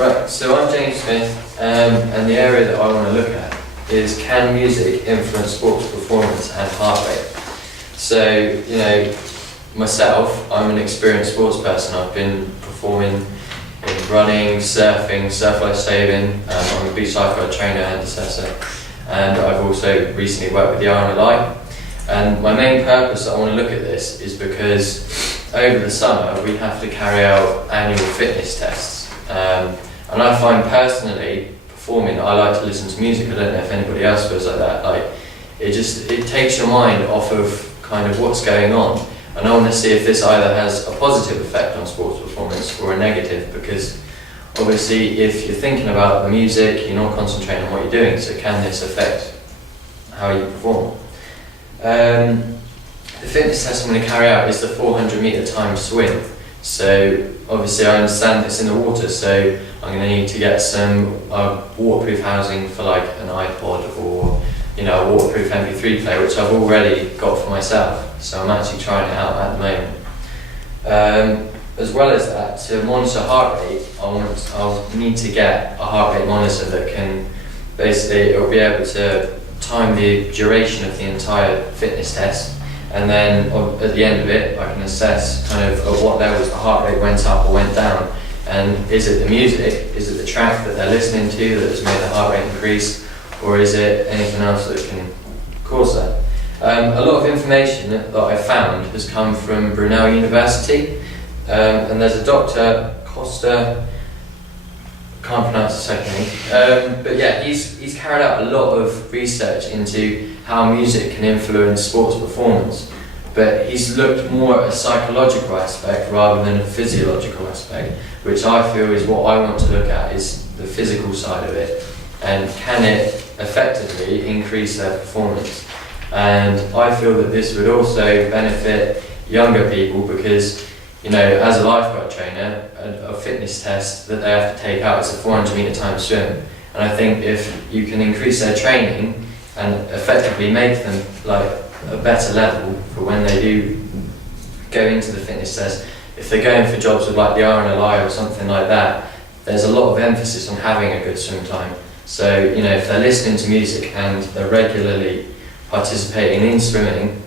Right, so I'm James Smith, and the area that I want to look at is, can music influence sports performance and heart rate? So, myself, I'm an experienced sports person. I've been performing in running, surfing, surf life saving. I'm a beach lifeguard trainer and assessor, and I've also recently worked with the RNLI. And my main purpose that I want to look at this is because over the summer we have to carry out annual fitness tests. And I find personally, performing, I like to listen to music. I don't know if anybody else feels like that. Like, it takes your mind off of kind of what's going on. And I want to see if this either has a positive effect on sports performance or a negative, because obviously if you're thinking about the music, you're not concentrating on what you're doing, so can this affect how you perform? The fitness test I'm going to carry out is the 400 metre time swim. So obviously I understand it's in the water, so I'm going to need to get some waterproof housing for like an iPod or a waterproof MP3 player, which I've already got for myself, so I'm actually trying it out at the moment. As well as that, to monitor heart rate, I'll need to get a heart rate monitor that can it'll be able to time the duration of the entire fitness test, and then at the end of it I can assess kind of at what levels the heart rate went up or went down, and is it the music, is it the track that they're listening to that has made the heart rate increase, or is it anything else that can cause that? A lot of information that I found has come from Brunel University, and there's a Dr. Costa, can't pronounce the second name, but yeah, he's carried out a lot of research into how music can influence sports performance, but he's looked more at a psychological aspect rather than a physiological aspect, which I feel is what I want to look at, is the physical side of it, and can it effectively increase their performance. And I feel that this would also benefit younger people, because as a lifeguard trainer, a fitness test that they have to take out is a 400 metre time swim, and I think if you can increase their training and effectively make them like a better level for when they do go into the fitness test, if they're going for jobs with like the RNLI or something like that, there's a lot of emphasis on having a good swim time. So if they're listening to music and they're regularly participating in swimming,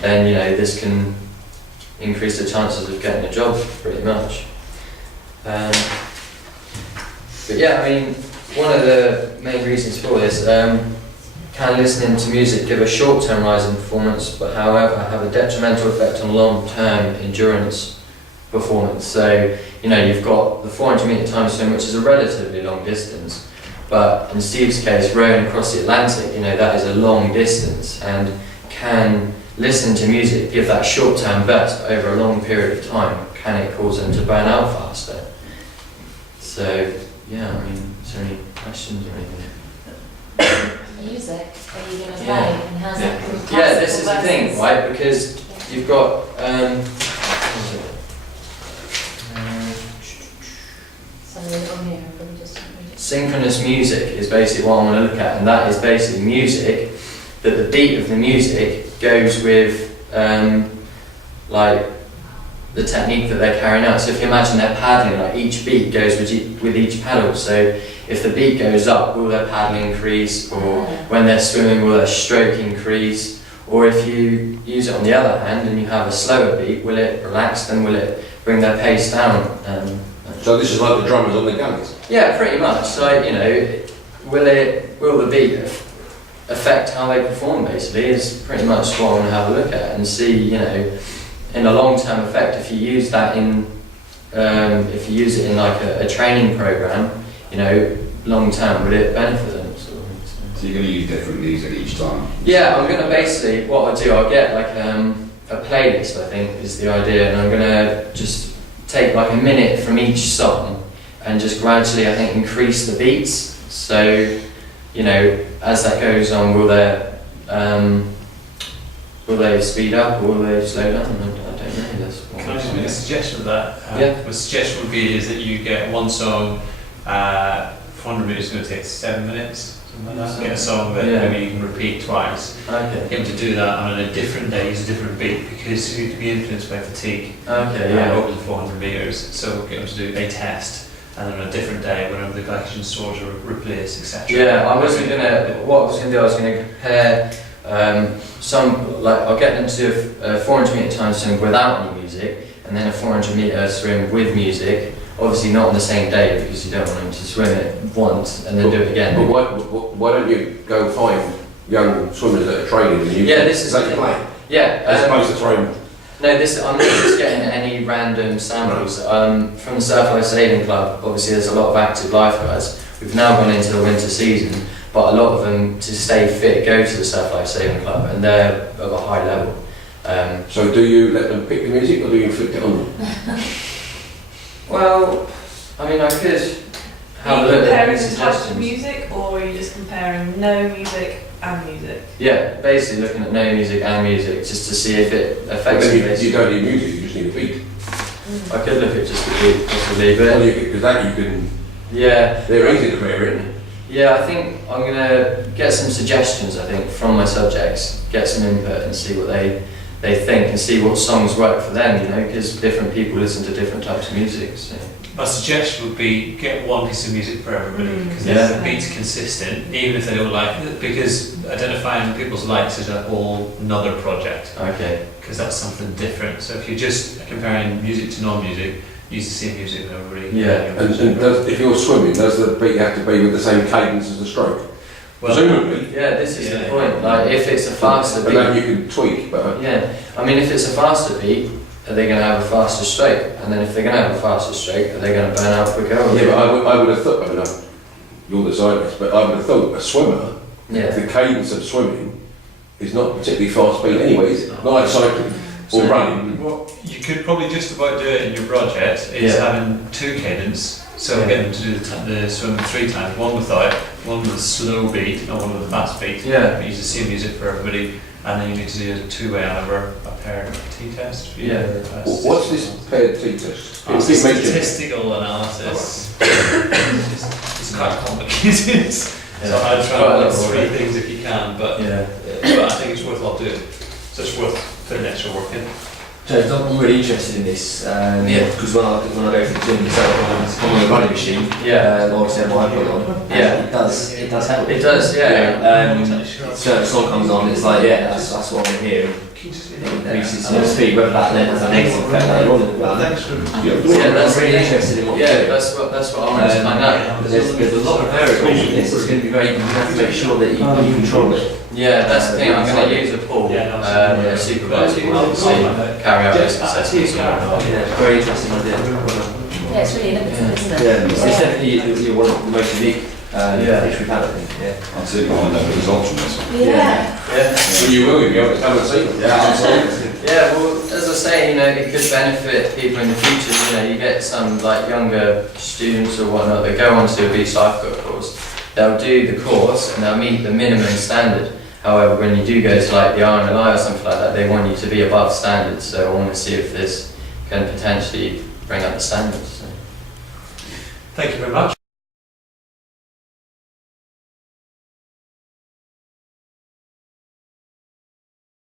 then this can increase the chances of getting a job pretty much. But yeah, one of the main reasons for this, can listening to music give a short-term rise in performance, but however have a detrimental effect on long-term endurance performance. So you've got the 400 metre time swim, which is a relatively long distance, but in Steve's case, rowing across the Atlantic, that is a long distance, and can listening to music give that short-term burst, but over a long period of time, can it cause them to burn out faster? So yeah, is there any questions or anything? Music, are you going to play, and how's that going to Yeah, this is the thing, right? Because you've got something on here, I'll probably just synchronous music is basically what I want to look at, and that is basically music that the beat of the music goes with like the technique that they're carrying out. So if you imagine they're paddling, like each beat goes with each paddle. So if the beat goes up, will their paddle increase? Or when they're swimming, will their stroke increase? Or if you use it on the other hand and you have a slower beat, will it relax them? Will it bring their pace down? So this is like the drummers on the galleys? Yeah, pretty much. So will the beat affect how they perform? Basically, is pretty much what I want to have a look at and see. In a long-term effect, if you use that if you use it in like a training program, long-term, would it benefit them? So you're going to use different music each time? Yeah, I'm going to basically, what I'll do, I'll get like a playlist, I think is the idea, and I'm going to just take like a minute from each song and just gradually, I think, increase the beats. So, as that goes on, will they speed up or will they slow down? I don't know. Can I just make a suggestion with that? Yeah. My suggestion would be is that you get one song, 400 minutes is going to take 7 minutes, something like that. Get a song that maybe you can repeat twice. Okay. Get them to do that on a different day, use a different beat, because you can be influenced by fatigue Okay, yeah. over the 400 metres. So get them to do a test and then on a different day, whenever the glycogen stores are replaced, etc. Yeah, I was gonna compare some, like, I'll get them to do a 400 metre time swim without any music, and then a 400 metre swim with music. Obviously not on the same day, because you don't want them to swim it once and then do it again. But why don't you go find young swimmers that are training and you? Yeah, this is that your plan. Yeah. As opposed to throwing. No, I'm not just getting any random samples. From the Surf Life Saving Club, obviously there's a lot of active lifeguards. We've now gone into the winter season, but a lot of them, to stay fit, go to the Surf Life Saving Club, and they're of a high level. So do you let them pick the music, or do you inflict it on them? Well, I mean, I could have a Are you look at comparing the the types of suggestions. music, or are you just comparing no music and music? Yeah, basically looking at no music and music, just to see if it But affects then you. you basically. don't need music, you just need a beat. I could look at just the beat, possibly, Well, but because that you can, yeah. they're easy to vary, isn't Yeah, I think I'm going to get some suggestions, I think, from my subjects, get some input and see what they think and see what songs work for them, you know, because different people listen to different types of music. So. My suggestion would be get one piece of music for everybody, because Yeah. the beat's consistent, even if they don't like it, because identifying people's likes is a whole another project, Okay. because that's something different. So if you're just comparing music to non-music, use the same music with everybody. Yeah. And does, if you're swimming, does the beat have to be with the same cadence as the stroke? Well, Presumably. Yeah, this is the Yeah. point. Like, if it's a faster And that beat, you can tweak, but yeah. I mean, if it's a faster beat, are they going to have a faster stroke? And then if they're going to have a faster stroke, are they going to burn out quicker? Or yeah, but I would have thought, I mean, you're the scientist, but I would have thought a swimmer, Yeah. the cadence of swimming is not particularly fast beat anyway, is it? Not like cycling or So- running. Well, you could probably just about do it in your project, is Yeah. having two cadence, so Yeah. get them to do the swim 3 times, one without, one with a slow beat, and one with a fast beat. Yeah. But use the same music for everybody, and then you need to do a two-way either a paired t-test. for Yeah. your, What's this paired t-test? It's Keep a mentioning it. statistical analysis. It's quite complicated. So I'd try Quite a and lot list of 3 work. things if you can, but Yeah. I think it's worthwhile doing. So it's worth putting extra work in. James, I'm really interested in this Yeah. because when I go to the gym myself, I'm on a running machine. Yeah. Obviously, I have my iPod on. and Yeah. it does help. It does, yeah. Certain song comes on, it's like that's what I want to hear. It increases your speed, whether that then has a negative effect later on in the run. Yeah, that's I'm really interested in what Yeah, you're doing. that's what I wanted to find out. There's a lot of variables in this. It's going to be very. You have to make sure that you control it. Yeah, that's the thing. I'm going to use a pool, a supervisor will obviously carry out those assessments. Yeah, very interesting idea. Yeah, it's really innovative, isn't it? Yeah, it's definitely one of the most unique Yeah. which we've had, I think. Yeah. I'd certainly want to know the results from this. Yeah. Yeah. Well, you will, you'll be able to come and see them. Yeah, absolutely. Yeah, well, as I say, you know, it could benefit people in the future. You know, you get some like younger students or whatnot that go on to a beach lifeguard course. They'll do the course and they'll meet the minimum standard. However, when you do go to like the RNLI or something like that, they want you to be above standards. So I want to see if this can potentially bring up the standards. So. Thank you very much.